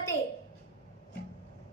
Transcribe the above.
करते